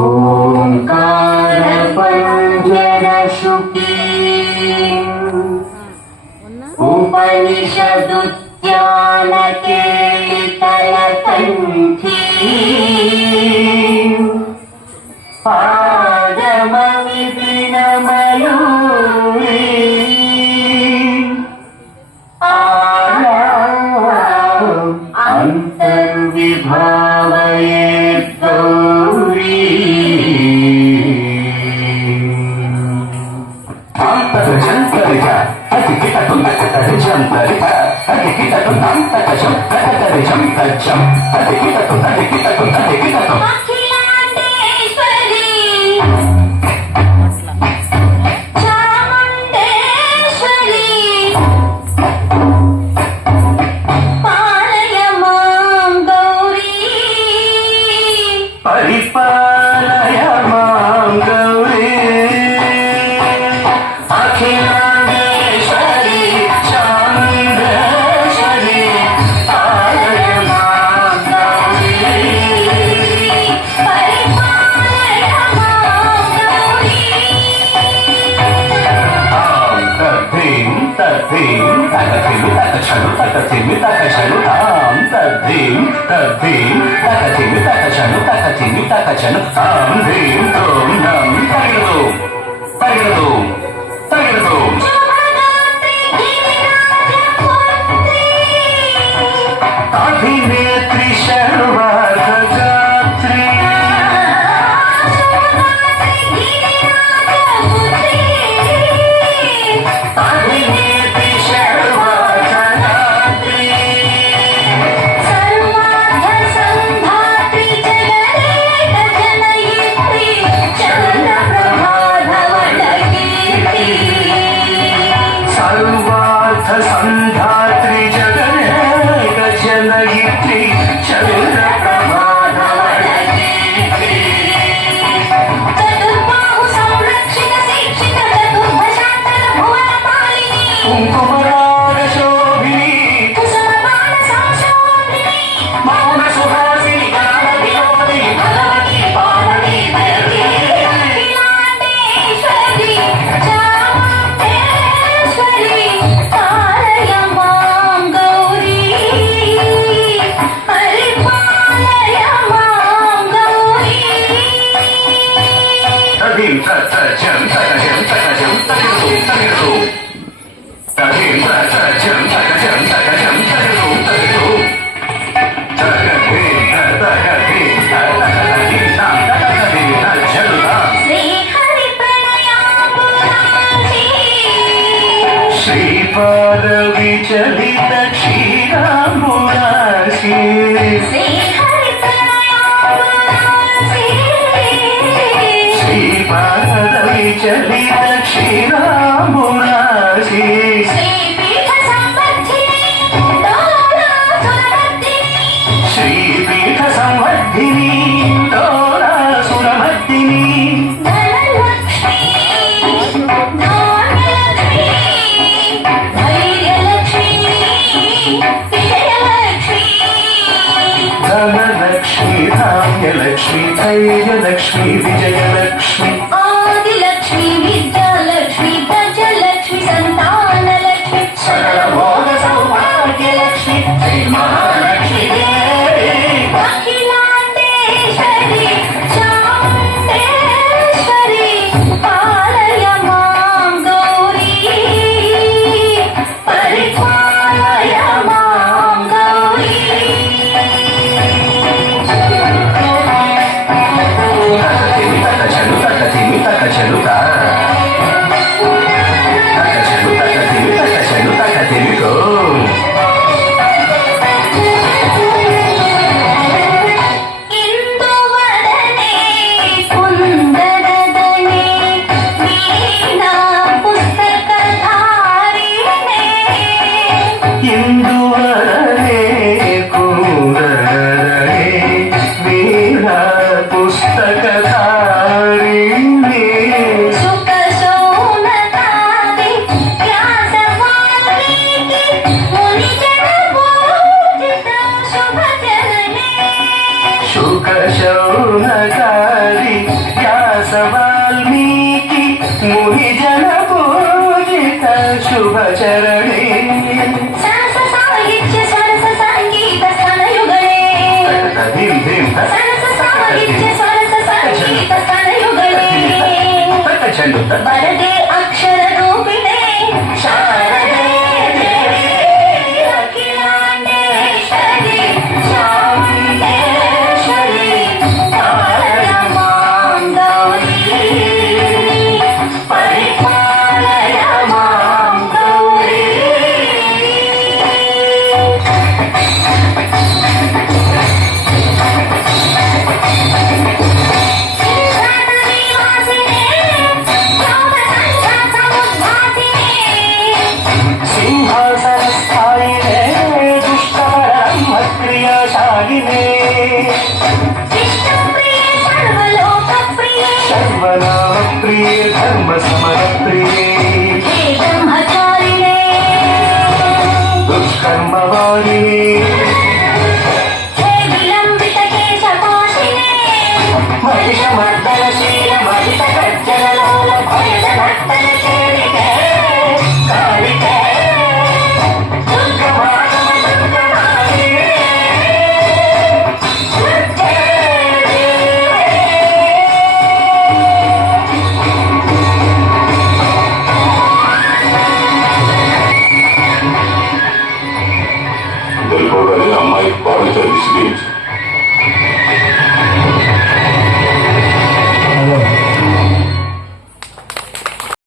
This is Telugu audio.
ఓంకార పంజర శుకి ఉపనిషదుద్యాన కేళితల కంఠీ పాదమమి దినమయూరీ అంతర్విభావయే గౌరీ అంతరిజ అతి కిటకు నకతరిజం తరిత అతి కిటకు నంతకజం నకతరిజం తజ్జం అతి కిటకు నది కిటకు నది కిటకు పరిపాలయ మాం గౌరీ అఖిలాండేశ్వరి చాముండేశ్వరి పాలయ మాం గౌరీ పరిపాలయ మాం గౌరీ ఆం తద్ధిం తద్ధిం తగతిమి తగచను తగతిమి తగచను ఆం తద్ధిం తద్ధిం తగతిమి తగచను తగతిమి తగచను ఆం ధీం ఓం నం తగిలదు తగిలదు తగిలదు అభినేత్రి శర్వార్ధగాత్రి అభినేత్రి శర్వార్ధగాత్రి సర్వార్థ సంధాత్రి జగనేక జనయిత్రి చంద్ర ప్రభాధవళ కీర్తి కుంకుమరాగ శోభిని మౌన సుహాసిని గాన వినోదిని భగవతి పావని తదిం తజం తగజం తగజం తగిలదు తగిలదు తదిం తజం తగజం తగజం తగిలదు తగిలదు తగదిం తగదిం తగదిం తగదిం తజలుదా శ్రీపాద విచలిత క్షీరాంబురాశి శ్రీపాద విచలిత క్షీరాంబురాశి శ్రీపీఠ సంవర్ధిని డోలాసురమర్దిని ధనలక్ష్మి ధాన్యలక్ష్మి ధైర్యలక్ష్మి విజయలక్ష్మి ఆదిలక్ష్మి విద్యాలక్ష్మి గజలక్ష్మి సంతానలక్ష్మి సకల భోగ సౌభాగ్యలక్ష్మి శ్రీ మహాలక్ష్మి దేవి అఖిలాండేశ్వరి చాముండేశ్వరి పాలయ మాం గౌరీ పరిపాలయ మాం గౌరీ తగతిమి తగచను తగతిమి సుఖ శౌనకారి వ్యాస వాల్మీకి ముని జన పూజిత శుభచరణి సరస సాహిత్య సరస సంగీత స్తనయుగళే ధీం ధీం సరస సాహిత్య సరస సంగీత స్తనయుగళే చెండు వరదే అక్షర రూపిణే శారదే దేవి అఖిలాండేశ్వరి చాముండేశ్వరి పాలయ మాం గౌరీ పరిపాలయ మాం గౌరీ సింహాసనస్థాయినే దుష్టపరమక్రియాశాలినే సర్వనామ ప్రియ ధర్మ సమర